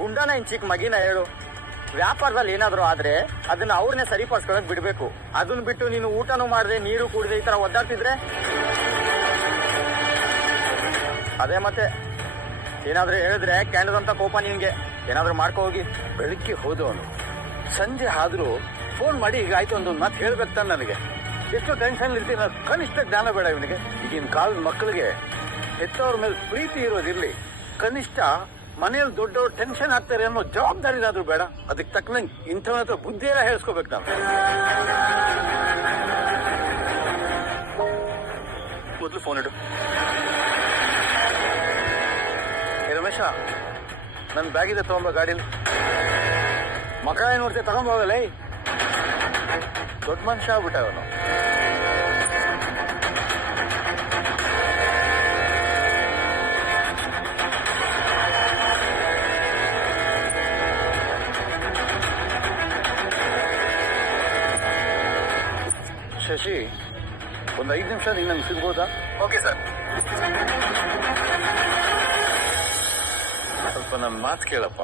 ಗುಂಡನ ಇನ್ ಚಿಕ್ಕ ಮಗಿನ ಹೇಳು. ವ್ಯಾಪಾರದಲ್ಲಿ ಏನಾದ್ರು ಆದ್ರೆ ಅದನ್ನ ಅವ್ರನ್ನೇ ಸರಿಪಡಿಸ್ಕೊಳಕ್ ಬಿಡ್ಬೇಕು. ಅದನ್ನ ಬಿಟ್ಟು ನೀನು ಊಟನೂ ಮಾಡದೆ ನೀರು ಕುಡ್ದೆ ಈ ತರ ಒದ್ದಾಡ್ತಿದ್ರೆ ಅದೇ ಮತ್ತೆ. ಏನಾದ್ರೂ ಹೇಳಿದ್ರೆ ಕ್ಯಾಂಡದಂತ ಕೋಪ ನಿನ್ಗೆ. ಏನಾದ್ರೂ ಮಾಡ್ಕೊ ಹೋಗಿ. ಬೆಳಿಗ್ಗೆ ಹೋದವನು ಸಂಜೆ ಆದ್ರೂ ಫೋನ್ ಮಾಡಿ ಈಗ ಆಯ್ತು ಒಂದು ಮಾತು ಹೇಳ್ಬೇಕು ತಾನೆ ನನಗೆ. ಎಷ್ಟೋ ಟೆನ್ಷನ್ ಇರ್ತೀನಿ. ಕನಿಷ್ಠ ಜ್ಞಾನ ಬೇಡ ಇವನಿಗೆ. ಈಗಿನ ಕಾಲದ ಮಕ್ಕಳಿಗೆ ಹೆತ್ತವ್ರ ಮೇಲೆ ಪ್ರೀತಿ ಇರೋದಿರ್ಲಿ, ಕನಿಷ್ಠ ಮನೆಯಲ್ಲಿ ದೊಡ್ಡವ್ರು ಟೆನ್ಷನ್ ಆಗ್ತಾರೆ ಅನ್ನೋ ಜವಾಬ್ದಾರಿನಾದ್ರೂ ಬೇಡ. ಅದಕ್ಕೆ ತಕ್ಕನಂಗೆ ಇಂಥವನ ಹತ್ರ ಬುದ್ಧಿ ಎಲ್ಲ ಹೇಳಿಸ್ಕೋಬೇಕು ನಾವು. ಮೊದಲು ಫೋನ್ ಇಡು. ರಮೇಶ, ನನ್ನ ಬ್ಯಾಗಿದೆ ತಗೊಂಬ ಗಾಡಿಲಿ. ಮಕ್ಕ ಏನ್ ನೋಡ್ತೀಯ, ತಗೊಂಬೋಗಲ್ಲ. ದೊಡ್ಡ ಮನುಷ್ಯ ಆಗ್ಬಿಟ್ಟ ಅವನು. ಶಶಿ, ಒಂದು 5 ನಿಮಿಷ ನೀನು ನಂಗೆ ಸಿಗ್ಬೋದಾ? Okay sir. ಸ್ವಲ್ಪ ನನ್ನ ಮಾತು ಕೇಳಪ್ಪ.